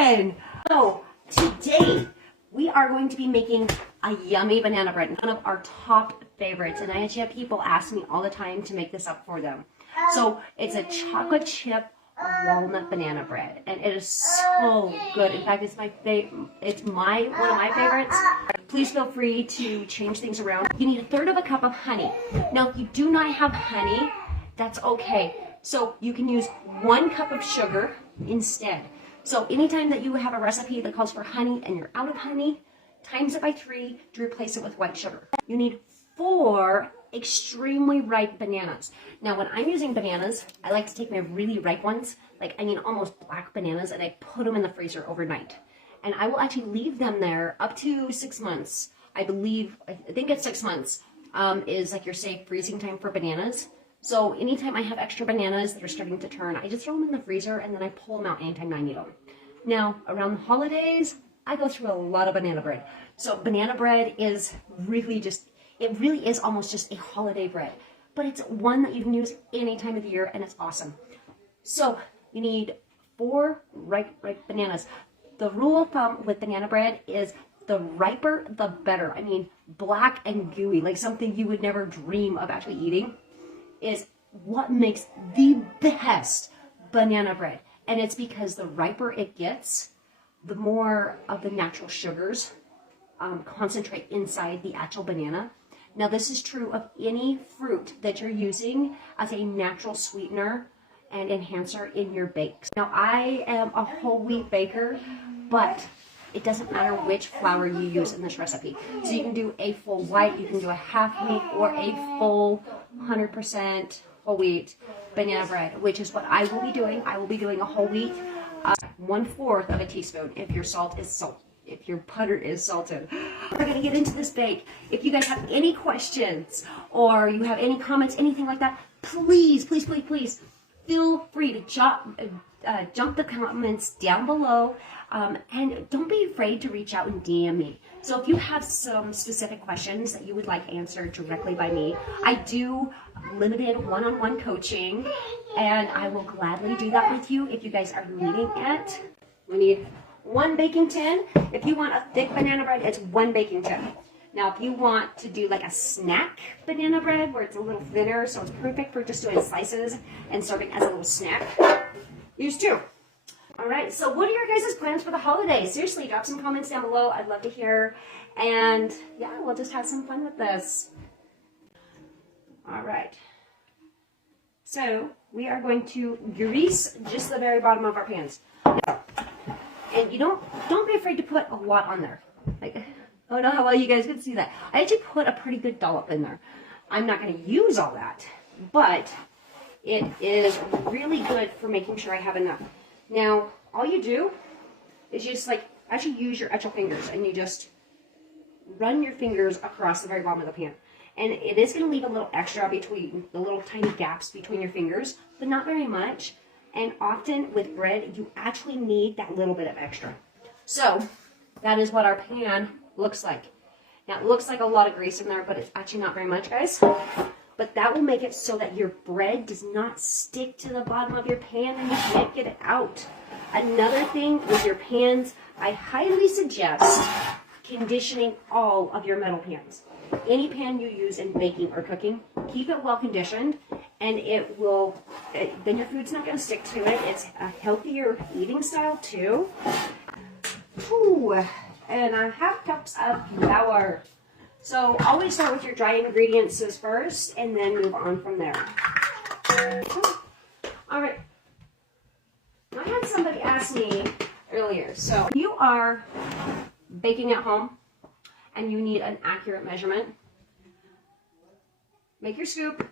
again. So today we are going to be making a yummy banana bread, one of our top favorites, and I actually have people ask me all the time to make this up for them. So it's a chocolate chip walnut banana bread, and it is so good. In fact, it's one of my favorites. Please feel free to change things around. You need 1/3 cup of honey. Now, if you do not have honey, that's okay. So you can use 1 cup of sugar instead. So anytime that you have a recipe that calls for honey and you're out of honey, times it by 3 to replace it with white sugar. You need 4 extremely ripe bananas. Now, when I'm using bananas, I like to take my really ripe ones, almost black bananas, and I put them in the freezer overnight. And I will actually leave them there up to 6 months. I think it's 6 months is like your safe freezing time for bananas. So anytime I have extra bananas that are starting to turn, I just throw them in the freezer and then I pull them out anytime I need them. Now, around the holidays, I go through a lot of banana bread. So banana bread is really is almost just a holiday bread, but it's one that you can use any time of the year, and it's awesome. So you need 4 ripe bananas. The rule of thumb with banana bread is the riper, the better. I mean, black and gooey, like something you would never dream of actually eating, is what makes the best banana bread. And it's because the riper it gets, the more of the natural sugars concentrate inside the actual banana. Now, this is true of any fruit that you're using as a natural sweetener and enhancer in your bakes. Now, I am a whole wheat baker, but it doesn't matter which flour you use in this recipe. So you can do a full white, you can do a half wheat, or a full 100% whole wheat banana bread, which is what I will be doing. I will be doing a whole wheat, 1/4 of a teaspoon if your if your butter is salted. We're gonna get into this bake. If you guys have any questions or you have any comments, anything like that, please feel free to jump the comments down below, and don't be afraid to reach out and DM me. So if you have some specific questions that you would like answered directly by me, I do limited one-on-one coaching, and I will gladly do that with you if you guys are needing it. We need 1 baking tin. If you want a thick banana bread, it's 1 baking tin. Now, if you want to do like a snack banana bread where it's a little thinner, so it's perfect for just doing slices and serving as a little snack, use 2. All right, so what are your guys' plans for the holidays? Seriously, drop some comments down below. I'd love to hear. And yeah, we'll just have some fun with this. All right. So we are going to grease just the very bottom of our pans. And you don't be afraid to put a lot on there. I don't know how well you guys can see that. I actually put a pretty good dollop in there. I'm not going to use all that, but it is really good for making sure I have enough. Now, all you do is you just actually use your etchel fingers, and you just run your fingers across the very bottom of the pan. And it is going to leave a little extra between the little tiny gaps between your fingers, but not very much. And often with bread, you actually need that little bit of extra. So that is what our pan looks like. Now, it looks like a lot of grease in there, but it's actually not very much, guys. But that will make it so that your bread does not stick to the bottom of your pan and you can't get it out. Another thing with your pans, I highly suggest conditioning all of your metal pans. Any pan you use in baking or cooking, keep it well conditioned, and then your food's not going to stick to it. It's a healthier eating style too. Ooh, and 1/2 cups of flour. So always start with your dry ingredients first, and then move on from there. All right. I had somebody ask me earlier, so if you are baking at home and you need an accurate measurement, make your scoop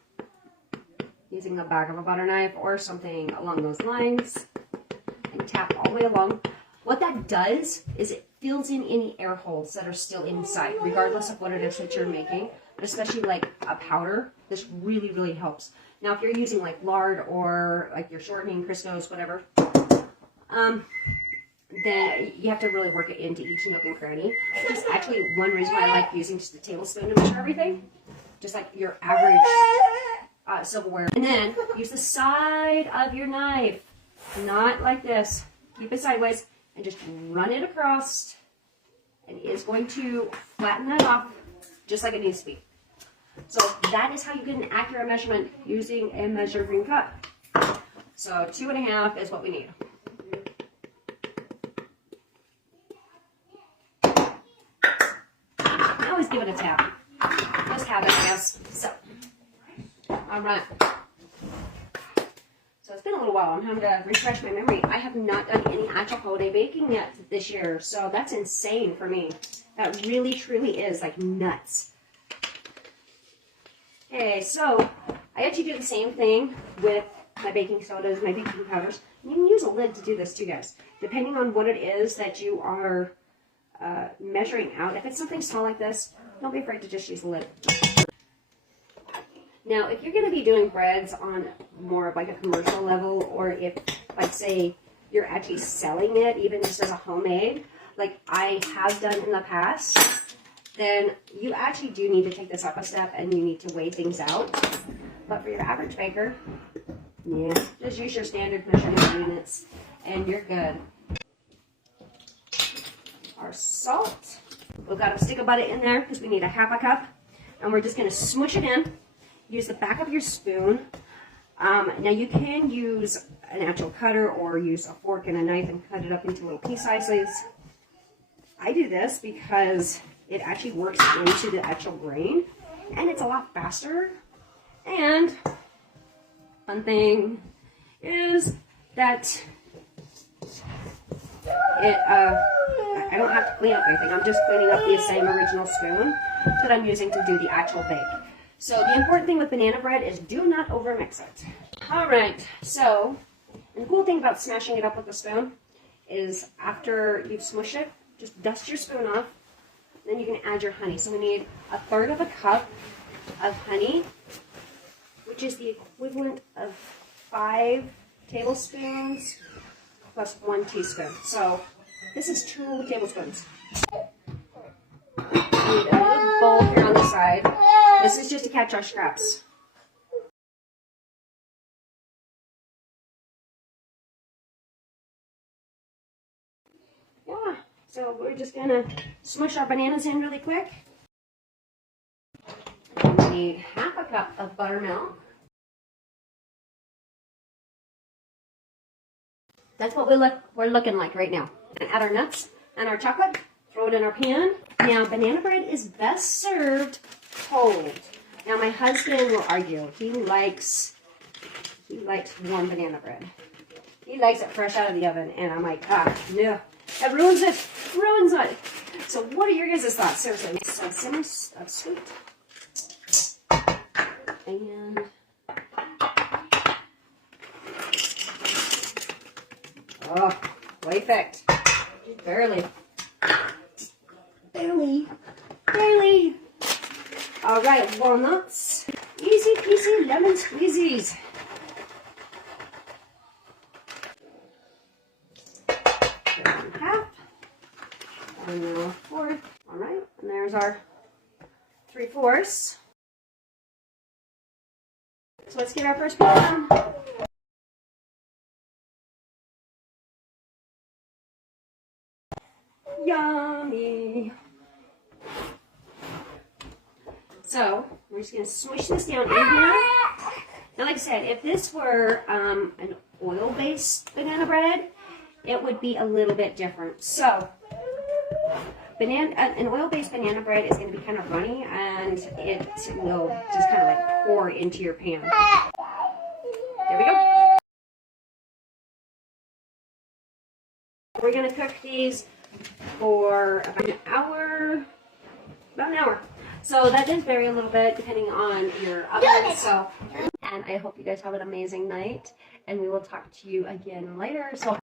using the back of a butter knife or something along those lines, and tap all the way along. What that does is it fills in any air holes that are still inside, regardless of what it is that you're making, but especially like a powder. This really helps. Now, if you're using like lard or like your shortening, Crisco's, whatever, then you have to really work it into each nook and cranny. Which is actually one reason why I like using just a tablespoon to measure everything, just like your average silverware. And then use the side of your knife, not like this. Keep it sideways, and just run it across, and it is going to flatten that off just like it needs to be. So that is how you get an accurate measurement using a measuring cup. So 2.5 is what we need. I always give it a tap. Just habit, I guess. So, all right. So it's been a little while. I'm having to refresh my memory. I have not done any actual holiday baking yet this year, so that's insane for me. That really, truly is like nuts. Okay, so I actually do the same thing with my baking sodas, my baking powders. You can use a lid to do this too, guys. Depending on what it is that you are measuring out. If it's something small like this, don't be afraid to just use a lid. Now, if you're going to be doing breads on more of like a commercial level, or if, like, say, you're actually selling it, even just as a homemade, like I have done in the past, then you actually do need to take this up a step and you need to weigh things out. But for your average baker, yeah, just use your standard measurement units and you're good. Our salt, we've got a stick of butter in there because we need 1/2 cup, and we're just going to smoosh it in. Use the back of your spoon. Now you can use an actual cutter or use a fork and a knife and cut it up into little pea sizes. I do this because it actually works into the actual grain and it's a lot faster. And one thing is that I don't have to clean up anything. I'm just cleaning up the same original spoon that I'm using to do the actual bake. So the important thing with banana bread is do not overmix it. All right, so, and the cool thing about smashing it up with a spoon is after you've smushed it, just dust your spoon off, then you can add your honey. So we need 1/3 cup of honey, which is the equivalent of 5 tablespoons plus 1 teaspoon. So this is 2 tablespoons. We need a little bowl here on the side. This is just to catch our scraps. Yeah, so we're just gonna smush our bananas in really quick. We need 1/2 cup of buttermilk. That's what we're looking like right now. And add our nuts and our chocolate. Throw it in our pan. Now, banana bread is best served cold. Now, my husband will argue. He likes warm banana bread. He likes it fresh out of the oven, and I'm like, no, that ruins it. Ruins it. So, what are your guys' thoughts? Seriously, so simmer of sweet, and oh, perfect. Barely. All right, walnuts. Easy peasy lemon squeezies. One half. And now 1/4. All right, and there's our 3/4. So let's get our first pan down. Yummy. So we're just going to smush this down in here. Now, like I said, if this were an oil-based banana bread, it would be a little bit different. So an oil-based banana bread is going to be kind of runny, and it will just kind of like pour into your pan. There we go. We're going to cook these for about an hour. So that does vary a little bit depending on your oven. So, and I hope you guys have an amazing night, and we will talk to you again later. So